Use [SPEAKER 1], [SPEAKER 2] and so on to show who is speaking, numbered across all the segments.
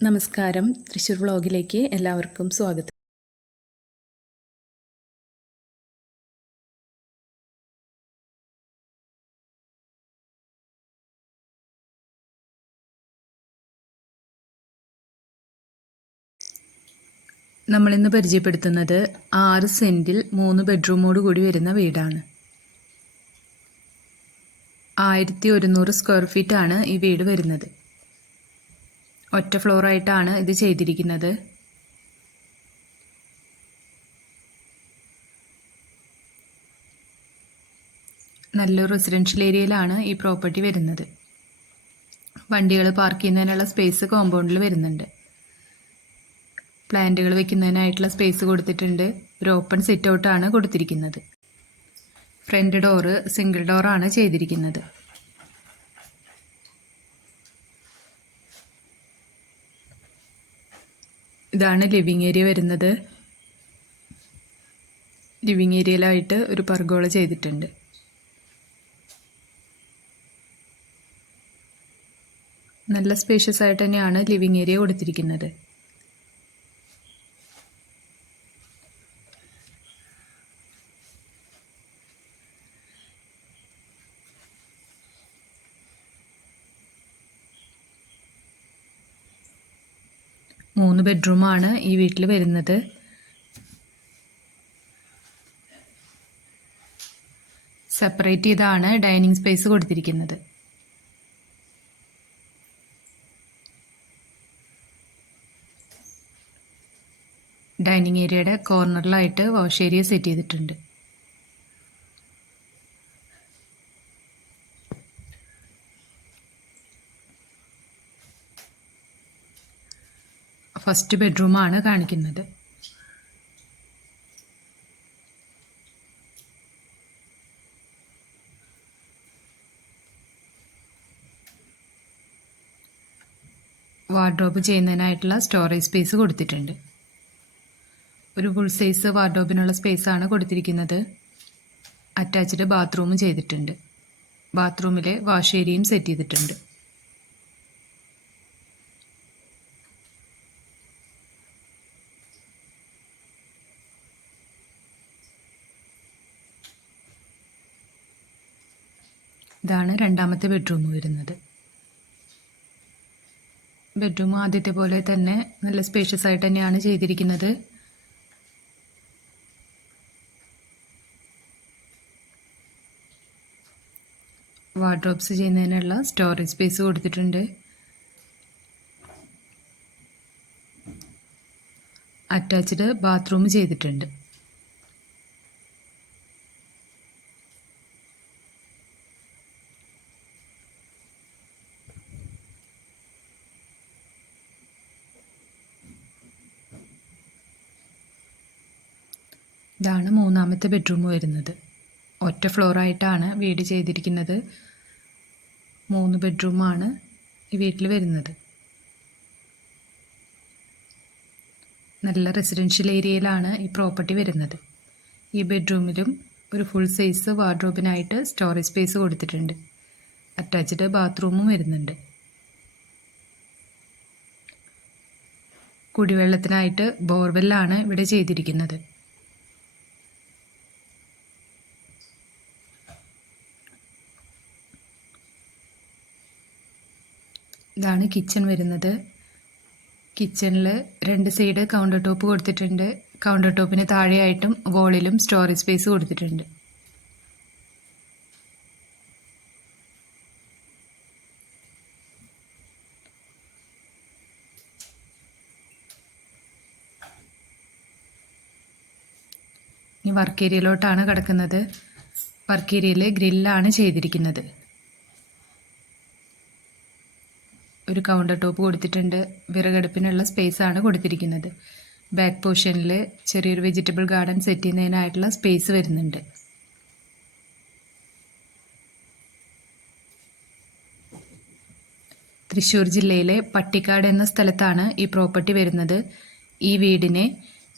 [SPEAKER 1] നമസ്കാരം. തൃശ്ശൂർ വ്ളോഗിലേക്ക് എല്ലാവർക്കും സ്വാഗതം. നമ്മളിന്ന് പരിചയപ്പെടുത്തുന്നത് ആറ് സെന്റിൽ മൂന്ന് ബെഡ്റൂമോട് കൂടി വരുന്ന വീടാണ്. ആയിരത്തി ഒരുന്നൂറ് സ്ക്വയർ ഫീറ്റാണ് ഈ വീട് വരുന്നത്. ഒറ്റ ഫ്ലോറായിട്ടാണ് ഇത് ചെയ്തിരിക്കുന്നത്. നല്ലൊരു റെസിഡൻഷ്യൽ ഏരിയയിലാണ് ഈ പ്രോപ്പർട്ടി വരുന്നത്. വണ്ടികൾ പാർക്ക് ചെയ്യുന്നതിനുള്ള സ്പേസ് കോമ്പൗണ്ടിൽ വരുന്നുണ്ട്. പ്ലാന്റുകൾ വെക്കുന്നതിനായിട്ടുള്ള സ്പേസ് കൊടുത്തിട്ടുണ്ട്. ഒരു ഓപ്പൺ സിറ്റ് ഔട്ടാണ് കൊടുത്തിരിക്കുന്നത്. ഫ്രണ്ട് ഡോറ് സിംഗിൾ ഡോറാണ് ചെയ്തിരിക്കുന്നത്. ഇതാണ് ലിവിങ് ഏരിയ വരുന്നത്. ലിവിങ് ഏരിയയിലായിട്ട് ഒരു പർഗോള ചെയ്തിട്ടുണ്ട്. നല്ല സ്പേഷ്യസ് ആയിട്ട് തന്നെയാണ് ലിവിങ് ഏരിയ കൊടുത്തിരിക്കുന്നത്. മൂന്ന് ബെഡ്റൂമാണ് ഈ വീട്ടിൽ വരുന്നത്. സെപ്പറേറ്റ് ചെയ്താണ് ഡൈനിങ് സ്പേസ് കൊടുത്തിരിക്കുന്നത്. ഡൈനിങ് ഏരിയയുടെ കോർണറിലായിട്ട് വാഷ് ഏരിയ സെറ്റ് ചെയ്തിട്ടുണ്ട്. ഫസ്റ്റ് ബെഡ്റൂമാണ് കാണിക്കുന്നത്. വാർഡ്രോബ് ചെയ്യുന്നതിനായിട്ടുള്ള സ്റ്റോറേജ് സ്പേസ് കൊടുത്തിട്ടുണ്ട്. ഒരു ഫുൾ സൈസ് വാർഡ്രോബിനുള്ള സ്പേസാണ് കൊടുത്തിരിക്കുന്നത്. അറ്റാച്ച്ഡ് ബാത്റൂമും ചെയ്തിട്ടുണ്ട്. ബാത്റൂമിലെ വാഷ് ഏരിയയും സെറ്റ് ചെയ്തിട്ടുണ്ട്. ഇതാണ് രണ്ടാമത്തെ ബെഡ്റൂം വരുന്നത്. ബെഡ്റൂം ആദ്യത്തെ പോലെ തന്നെ നല്ല സ്പേഷ്യസ് ആയിട്ട് തന്നെയാണ് ചെയ്തിരിക്കുന്നത്. വാർഡ്രോബ്സ് ചെയ്യുന്നതിനുള്ള സ്റ്റോറേജ് സ്പേസ് കൊടുത്തിട്ടുണ്ട്. അറ്റാച്ച്ഡ് ബാത്റൂം ചെയ്തിട്ടുണ്ട്. ഇതാണ് മൂന്നാമത്തെ ബെഡ്റൂം വരുന്നത്. ഒറ്റ ഫ്ലോറായിട്ടാണ് വീട് ചെയ്തിരിക്കുന്നത്. മൂന്ന് ബെഡ്റൂമാണ് ഈ വീട്ടിൽ വരുന്നത്. നല്ല റെസിഡൻഷ്യൽ ഏരിയയിലാണ് ഈ പ്രോപ്പർട്ടി വരുന്നത്. ഈ ബെഡ്റൂമിലും ഒരു ഫുൾ സൈസ് വാർഡ്രോബിനായിട്ട് സ്റ്റോറേജ് സ്പേസ് കൊടുത്തിട്ടുണ്ട്. അറ്റാച്ച്ഡ് ബാത്റൂമും വരുന്നുണ്ട്. കുടിവെള്ളത്തിനായിട്ട് ബോർവെല്ലാണ് ഇവിടെ ചെയ്തിരിക്കുന്നത്. ഇതാണ് കിച്ചൺ വരുന്നത്. കിച്ചണിൽ രണ്ട് സൈഡ് കൗണ്ടർ ടോപ്പ് കൊടുത്തിട്ടുണ്ട്. കൗണ്ടർ ടോപ്പിന് താഴെയായിട്ടും വോളിലും സ്റ്റോറേജ് സ്പേസ് കൊടുത്തിട്ടുണ്ട്. ഇനി വർക്ക് ഏരിയയിലോട്ടാണ് കിടക്കുന്നത്. വർക്ക് ഏരിയയിൽ ഗ്രില്ലാണ് ചെയ്തിരിക്കുന്നത്. ഒരു കൗണ്ടർ ടോപ്പ് കൊടുത്തിട്ടുണ്ട്. വിറകടുപ്പിനുള്ള സ്പേസ് ആണ് കൊടുത്തിരിക്കുന്നത്. ബാക്ക് പോർഷനിൽ ചെറിയൊരു വെജിറ്റബിൾ ഗാർഡൻ സെറ്റ് ചെയ്യുന്നതിനായിട്ടുള്ള സ്പേസ് വരുന്നുണ്ട്. തൃശ്ശൂർ ജില്ലയിലെ പട്ടിക്കാട് എന്ന സ്ഥലത്താണ് ഈ പ്രോപ്പർട്ടി വരുന്നത്. ഈ വീടിനെ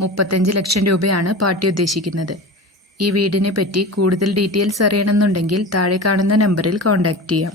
[SPEAKER 1] മുപ്പത്തഞ്ച് ലക്ഷം രൂപയാണ് പാർട്ടി ഉദ്ദേശിക്കുന്നത്. ഈ വീടിനെ പറ്റി കൂടുതൽ ഡീറ്റെയിൽസ് അറിയണമെന്നുണ്ടെങ്കിൽ താഴെ കാണുന്ന നമ്പറിൽ കോൺടാക്റ്റ് ചെയ്യാം.